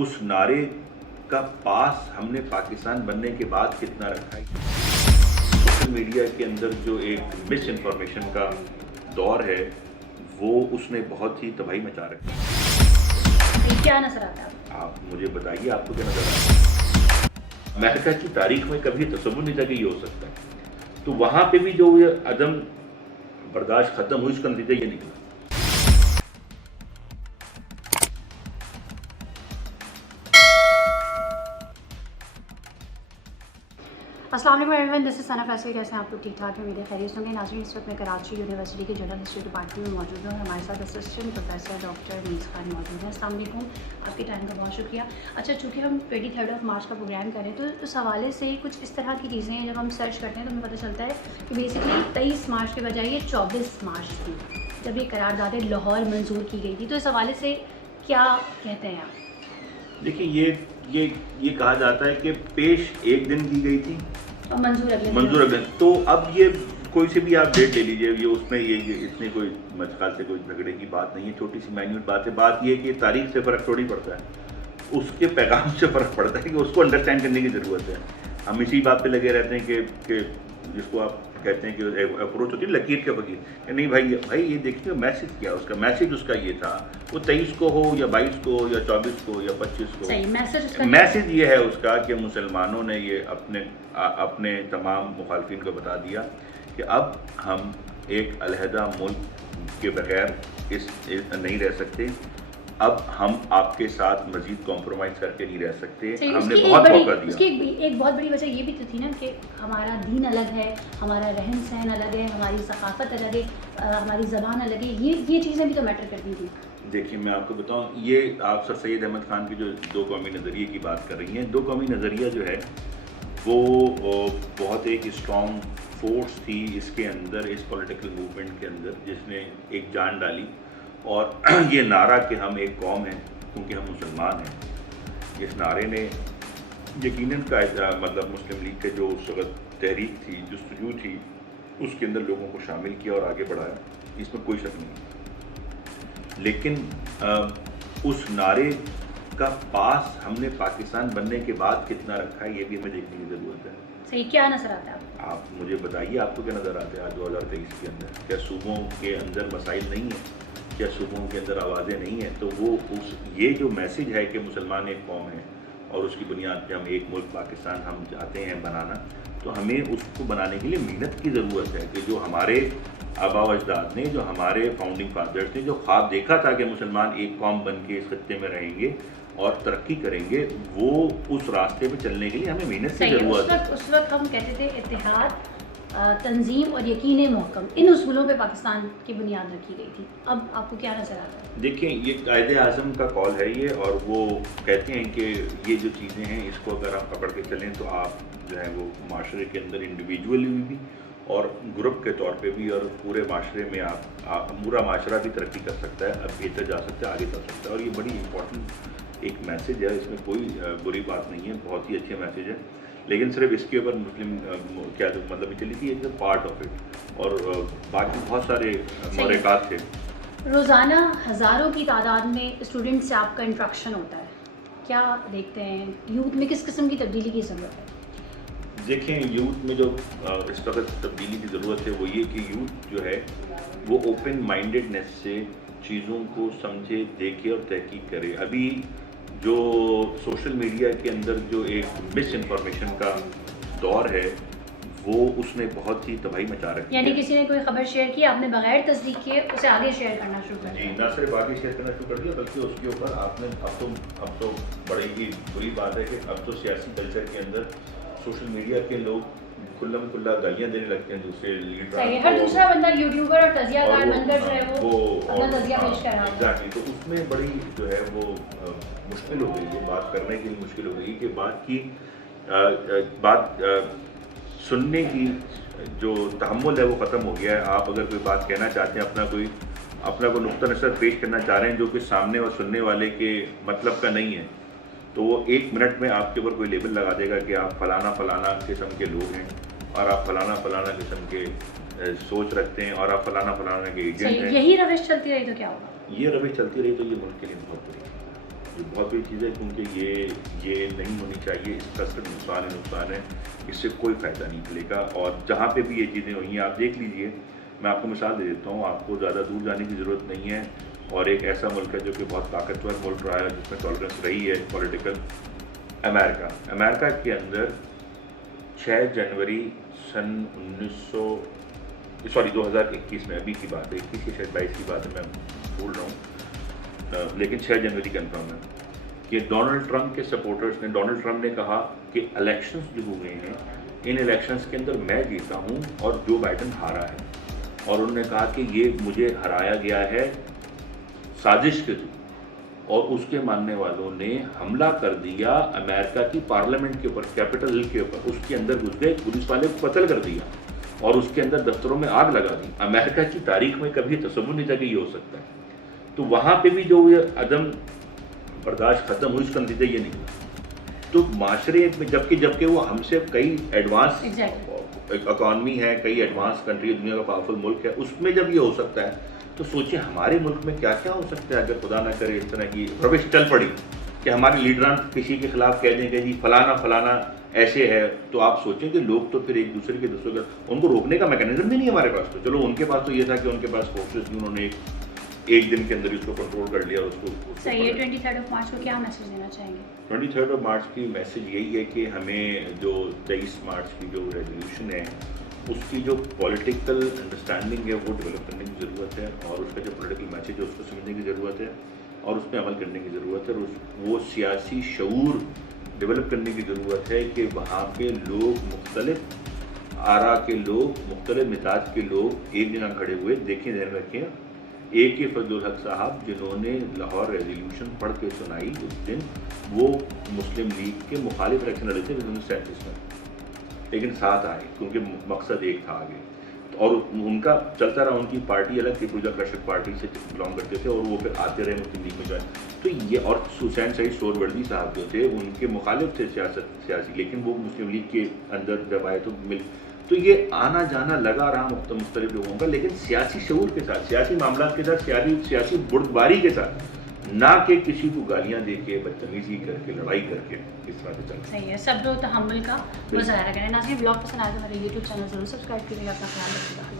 اس نعرے کا پاس ہم نے پاکستان بننے کے بعد کتنا رکھا ہے. سوشل میڈیا کے اندر جو ایک مس انفارمیشن کا دور ہے وہ اس نے بہت ہی تباہی مچا رکھی ہے. کیا نظر آتا ہے آپ مجھے بتائیے آپ کو کیا نظر آتا ہے؟ امریکہ کی تاریخ میں کبھی تصور نہیں تھا کہ یہ ہو سکتا ہے. تو وہاں پہ بھی جو یہ عدم برداشت ختم ہوئی اس کا نتیجہ یہ نکلا. السلام علیکم ایوری ون، دس از ثنا فیصل. کیسے ہیں آپ لوگ؟ ٹھیک ٹھاک ہیں، میرے خیریت ہوں گے. ناظرین، اس وقت میں کراچی یونیورسٹی کے جنرل ہسٹری ڈپارٹمنٹ میں موجود ہوں. ہمارے ساتھ اسسٹنٹ پروفیسر ڈاکٹر نیز خان موجود ہیں. السلام علیکم، آپ کے ٹائم کا بہت شکریہ. اچھا، چونکہ ہم 23 مارچ کا پروگرام کریں تو اس حوالے سے کچھ اس طرح کی چیزیں ہیں. جب ہم سرچ کرتے ہیں تو ہمیں پتہ چلتا ہے کہ بیسکلی 23 مارچ کے بجائے یہ 24 مارچ تھی جب یہ قرارداد لاہور منظور کی گئی تھی. تو اس حوالے سے کیا کہتے ہیں آپ؟ دیکھیے، یہ کہا جاتا ہے کہ پیش ایک دن کی گئی تھی، منظور اگلے. تو اب یہ کوئی سے بھی آپ ڈیٹ لے لیجئے، یہ اس میں یہ اتنی کوئی مجھ خیال سے کوئی جھگڑے کی بات نہیں ہے. چھوٹی سی مائنیوٹ بات ہے. بات یہ ہے کہ تاریخ سے فرق تھوڑی پڑتا ہے، اس کے پیغام سے فرق پڑتا ہے کہ اس کو انڈرسٹینڈ کرنے کی ضرورت ہے. ہم اسی بات پہ لگے رہتے ہیں کہ جس کو آپ کہتے ہیں کہ اپروچ ہوتی ہے لکیر کے فقیر، کہ نہیں بھائی یہ دیکھیے میسج کیا، اس کا میسج اس کا یہ تھا. وہ 23 کو ہو یا 22 کو یا 24 کو یا 25 کو، میسج یہ ہے اس کا کہ مسلمانوں نے یہ اپنے تمام مخالفین کو بتا دیا کہ اب ہم ایک علیحدہ ملک کے بغیر نہیں رہ سکتے. اب ہم آپ کے ساتھ مزید کمپرومائز کر کے نہیں رہ سکتے. ہم نے بہت موقع دیا. اس کی ایک بہت بڑی وجہ یہ بھی تو تھی نا کہ ہمارا دین الگ ہے، ہمارا رہن سہن الگ ہے، ہماری ثقافت الگ ہے، ہماری زبان الگ ہے. یہ چیزیں بھی تو میٹر کرتی تھیں. دیکھیے، میں آپ کو بتاؤں، یہ آپ سر سید احمد خان کی جو دو قومی نظریے کی بات کر رہی ہیں، دو قومی نظریہ جو ہے وہ بہت ایک اسٹرانگ فورس تھی اس کے اندر، اس پولیٹیکل موومنٹ کے اندر، جس نے ایک جان ڈالی. اور یہ نعرہ کہ ہم ایک قوم ہیں کیونکہ ہم مسلمان ہیں، اس نعرے نے یقیناً مطلب مسلم لیگ کے جو اس وقت تحریک تھی، جستجو تھی، اس کے اندر لوگوں کو شامل کیا اور آگے بڑھایا. اس میں کوئی شک نہیں. لیکن اس نعرے کا پاس ہم نے پاکستان بننے کے بعد کتنا رکھا ہے یہ بھی ہمیں دیکھنے کی ضرورت ہے. صحیح، کیا نظر آتا ہے آپ مجھے بتائیے آپ کو کیا نظر آتا ہے آج 2023 کے اندر؟ کیا صوبوں کے اندر مسائل نہیں ہیں؟ کیا صوبوں کے اندر آوازیں نہیں ہیں؟ تو وہ یہ جو میسج ہے کہ مسلمان ایک قوم ہے اور اس کی بنیاد پہ ہم ایک ملک پاکستان ہم چاہتے ہیں بنانا، تو ہمیں اس کو بنانے کے لیے محنت کی ضرورت ہے. کہ جو ہمارے آبا و اجداد نے، جو ہمارے فاؤنڈنگ فادرز نے جو خواب دیکھا تھا کہ مسلمان ایک قوم بن کے اس خطے میں رہیں گے اور ترقی کریں گے، وہ اس راستے پہ چلنے کے لیے ہمیں محنت کی ضرورت ہے. اس وقت ہم کہتے تھے اتحاد، تنظیم اور یقین محکم، ان اصولوں پہ پاکستان کی بنیاد رکھی گئی تھی. اب آپ کو کیا نظر آتا ہے؟ دیکھیں، یہ قائد اعظم کا کال ہے یہ، اور وہ کہتے ہیں کہ یہ جو چیزیں ہیں اس کو اگر آپ پکڑ کے چلیں تو آپ جو ہے وہ معاشرے کے اندر انڈیویجولی بھی اور گروپ کے طور پہ بھی اور پورے معاشرے میں آپ پورا معاشرہ بھی ترقی کر سکتا ہے، اب بہتر جا سکتا ہے، آگے جا سکتا ہے. اور یہ بڑی امپورٹنٹ ایک میسج ہے، اس میں کوئی بری بات نہیں ہے، بہت ہی اچھا میسج ہے. لیکن صرف اس کے اوپر مسلم کیا جو مطلب چلی تھی ایک پارٹ آف اٹ، اور باقی بہت سارے محرکات تھے. روزانہ ہزاروں کی تعداد میں اسٹوڈنٹ سے آپ کا انٹریکشن ہوتا ہے، کیا دیکھتے ہیں یوتھ میں کس قسم کی تبدیلی کی ضرورت ہے؟ دیکھیں، یوتھ میں جو اس وقت تبدیلی کی ضرورت ہے وہ یہ کہ یوتھ جو ہے وہ اوپن مائنڈیڈنیس سے چیزوں کو سمجھے، دیکھے اور تحقیق کرے. ابھی جو سوشل میڈیا کے اندر جو ایک مس انفارمیشن کا دور ہے وہ اس نے بہت ہی تباہی مچا رکھی ہے. یعنی کسی نے کوئی خبر شیئر کی، آپ نے بغیر تصدیق کیے اسے آگے شیئر کرنا شروع کر دیا. جی، نہ صرف آگے شیئر کرنا شروع کر دیا بلکہ اس کے اوپر آپ نے اب تو بڑی ہی بری بات ہے کہ اب تو سیاسی کلچر کے اندر سوشل میڈیا کے لوگ کھلم کھلا گالیاں دینے لگتے ہیں دوسرے لیڈر. ہر دوسرا بندہ یوٹیوبر اور تجزیہ کار بن کر جو ہے وہ اپنا تجزیہ پیش کر رہا ہے. ایگزیکٹلی. تو اس میں بڑی جو ہے وہ مشکل ہو گئی ہے، بات کرنے کے لیے مشکل ہو گئی کہ بات سننے کی جو تحمل ہے وہ ختم ہو گیا ہے. آپ اگر کوئی بات کہنا چاہتے ہیں، اپنا کوئی نقطہ نظر پیش کرنا چاہ رہے ہیں جو کہ سامنے اور سننے والے کے مطلب کا نہیں ہے، تو وہ 1 منٹ میں آپ کے اوپر کوئی لیبل لگا دے گا کہ آپ فلانا قسم کے لوگ ہیں اور آپ فلانا قسم کے سوچ رکھتے ہیں اور آپ فلانا کے ایجنٹ ہیں. یہی روش چلتی رہی تو کیا ہوگا؟ یہ روش چلتی رہی تو یہ ملک کے لیے بہت بری ہے. یہ بہت بڑی چیز ہے، کیونکہ یہ نہیں ہونی چاہیے. اس کا صرف نقصان ہے، اس سے کوئی فائدہ نہیں ملے گا. اور جہاں پہ بھی یہ چیزیں ہوئی ہیں آپ دیکھ لیجئے. میں آپ کو مثال دے دیتا ہوں، آپ کو زیادہ دور جانے کی ضرورت نہیں ہے. اور ایک ایسا ملک ہے جو کہ بہت طاقتور ملک رہا ہے، جس میں ٹالرنس رہی ہے پولیٹیکل، امریکہ کے اندر 6 جنوری سن 2021 میں، ابھی کی بات ہے، 21 کی شاید 22 کی بات ہے، میں بھول رہا ہوں، لیکن 6 جنوری کنفرم ہے کہ ڈونلڈ ٹرمپ کے سپورٹرز نے، ڈونلڈ ٹرمپ نے کہا کہ الیکشنز جو ہوئے ہیں، ان الیکشنز کے اندر میں جیتا ہوں اور جو بائیڈن ہارا ہے. اور انہوں نے کہا کہ یہ مجھے ہرایا گیا ہے سازش کے تھرو. اور اس کے ماننے والوں نے حملہ کر دیا امریکہ کی پارلیمنٹ کے اوپر، کیپٹل ہل کے اوپر. اس کے اندر گھس گئے، پولیس والے کو قتل کر دیا اور اس کے اندر دفتروں میں آگ لگا دی. امریکہ کی تاریخ میں کبھی تصور نہیں تھا کہ یہ ہو سکتا ہے. تو وہاں پہ بھی جو یہ عدم برداشت ختم ہوئی، اس کا نتیجہ یہ نہیں. تو معاشرے میں جبکہ وہ ہم سے کئی ایڈوانس اکانومی ہے، کئی ایڈوانس کنٹری، دنیا کا پاورفل ملک ہے، اس میں جب یہ ہو سکتا ہے تو سوچیں ہمارے ملک میں کیا کیا ہو سکتا ہے اگر خدا نہ کرے اس طرح کی روش چل پڑی کہ ہمارے لیڈران کسی کے خلاف کہہ دیں گے جی فلانا ایسے ہے. تو آپ سوچیں کہ لوگ تو پھر ایک دوسرے کے دوسروں کا، ان کو روکنے کا میکینزم بھی نہیں ہے ہمارے پاس. تو چلو ان کے پاس تو یہ تھا کہ ان کے پاس فورسز تھی، انہوں نے ایک دن کے اندر اس کو کنٹرول کر لیا. اس کو صحیح ہے. 23 مارچ کو کیا میسج دینا چاہیں گے؟ 23 مارچ کی میسج یہی ہے کہ ہمیں جو 23 مارچ کی جو ریزولوشن ہے اس کی جو پولیٹیکل انڈرسٹینڈنگ ہے وہ ڈیولپ کرنے کی ضرورت ہے، اور اس کا جو پولیٹیکل میسج ہے اس کو سمجھنے کی ضرورت ہے، اور اس پہ عمل کرنے کی ضرورت ہے. اور وہ سیاسی شعور ڈیولپ کرنے کی ضرورت ہے کہ وہاں پہ لوگ، مختلف آرا کے لوگ، مختلف مزاج کے لوگ ایک جگہ کھڑے ہوئے. دیکھیں، ذہن رکھیں، AK فضل الحق صاحب جنہوں نے لاہور ریزولوشن پڑھ کے سنائی اس دن، وہ مسلم لیگ کے مخالف الیکشن لڑے تھے 1937 میں، لیکن ساتھ آئے کیونکہ مقصد ایک تھا آگے. اور ان کا چلتا رہا، ان کی پارٹی الگ تھی، پروجا کرشک پارٹی سے بلانگ کرتے تھے، اور وہ پھر آتے رہے مسلم لیگ میں جوائن. تو یہ، اور حسین سعید سہروردی صاحب جو تھے ان کے مخالف تھے سیاسی، لیکن وہ مسلم لیگ کے اندر جب آئے تو یہ آنا جانا لگا رہا مختلف لوگوں کا، لیکن سیاسی شعور کے ساتھ، سیاسی معاملات کے ساتھ، سیاسی بردباری کے ساتھ، نہ کہ کسی کو گالیاں دے کے، بدتمیزی کر کے، لڑائی کر کے اس طرح سے چلتا. صحیح ہے. صبر و تحمل کا مظاہرہ کریں. ناظرین، بلاگ پسند آئے تو ہمارے YouTube چینل ضرور سبسکرائب کیجیے گا. اپنا خیال رکھیے گا.